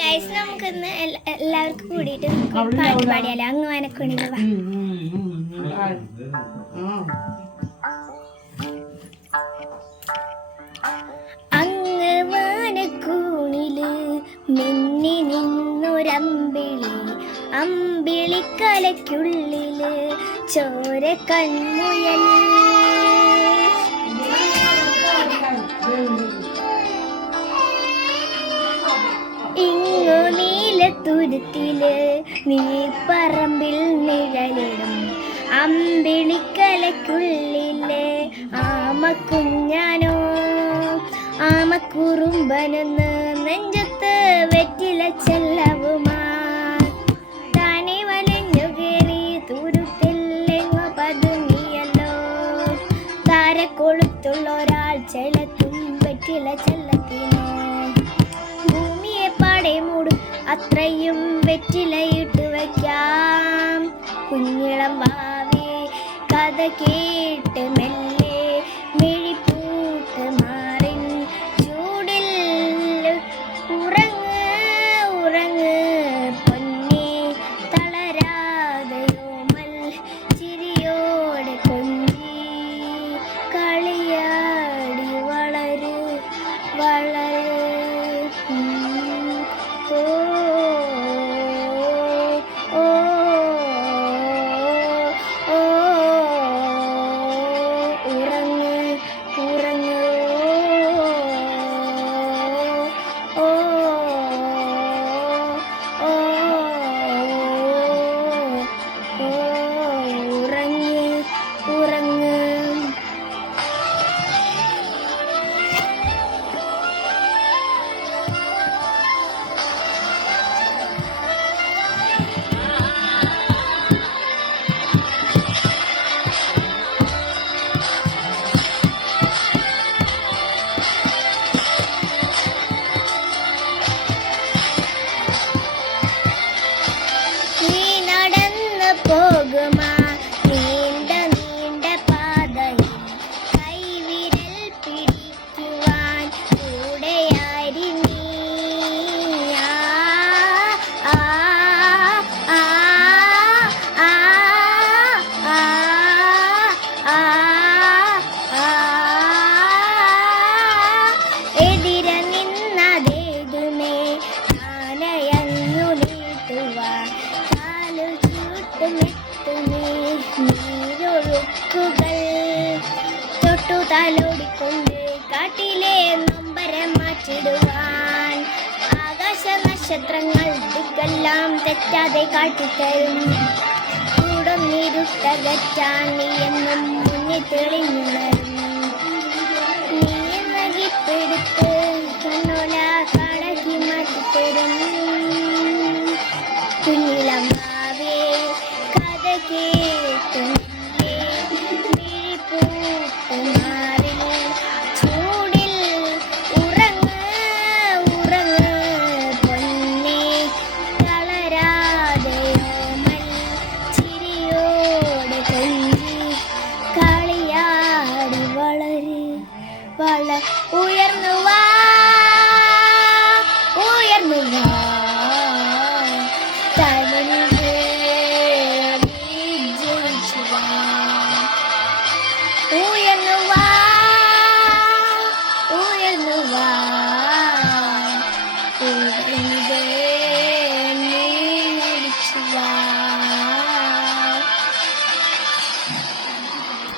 Guys നമുക്ക് ഇന്ന് എല്ലാവർക്കും കൂടിയിട്ട് പാട്ട് പാടിയാലോ? അങ്ങ് വാനക്കോണില് അങ്ങ് വാനക്കോണില് മിന്നി നിന്നൊരമ്പിളി, അമ്പിളിക്കലയ്ക്കുള്ളില് ചോര കൺമുയൽ. ഇങ്ങു നീലത്തുരുത്തില് നീർപ്പറമ്പിൽ നിഴലിടും അമ്പിളിക്കലയ്ക്കുള്ളിലെ ആമക്കുഞ്ഞാനോ, ആമക്കുറുമ്പനെന്ന് നെഞ്ചത്ത് വെറ്റില ചെല്ലവുമാ താനെ വലിഞ്ഞു കയറി തുരുത്തില്ലെങ്ങു പതുങ്ങിയല്ലോ. താരക്കൊളുത്തുള്ള ഒരാൾ ചെലത്തും വെറ്റില ചെല്ലത്തിനോ. ഭൂമിയെ പാടെ മൂടും അത്രയും വെറ്റിലയിട്ട് വയ്ക്കാം. കുഞ്ഞിളം വാവേ കഥ കേട്ട് മെല്ലെ മിഴിപ്പൂട്ട് മാറിൻ ചൂടിൽ ഉറങ്ങ് ഉറങ്ങ് പൊന്നേ തളരാതെയോമൽ ചിരിയോടെ കൊഞ്ചി കളിയാടി വളര് വളര്. പോകുമാ നീണ്ട നീണ്ട പാതയിൽ കൈവിരൽ പിടിക്കുവാൻ കൂടെയാരി നീ. എതിര നിന്നതേതുമേ ആനയഞ്ഞു നീട്ടുവാൻ നീരൊഴുക്കുകൾ തൊട്ടു തലോടിക്കൊണ്ട് കാട്ടിലെ നൊമ്പരം മാറ്റിടുവാൻ ആകാശ നക്ഷത്രങ്ങൾ ദിക്കെല്ലാം തെറ്റാതെ കാട്ടിത്തരും. കൂടൊന്നിരുട്ടകറ്റാൻ നീ എന്നും മുന്നിൽ തെളിഞ്ഞുണരും.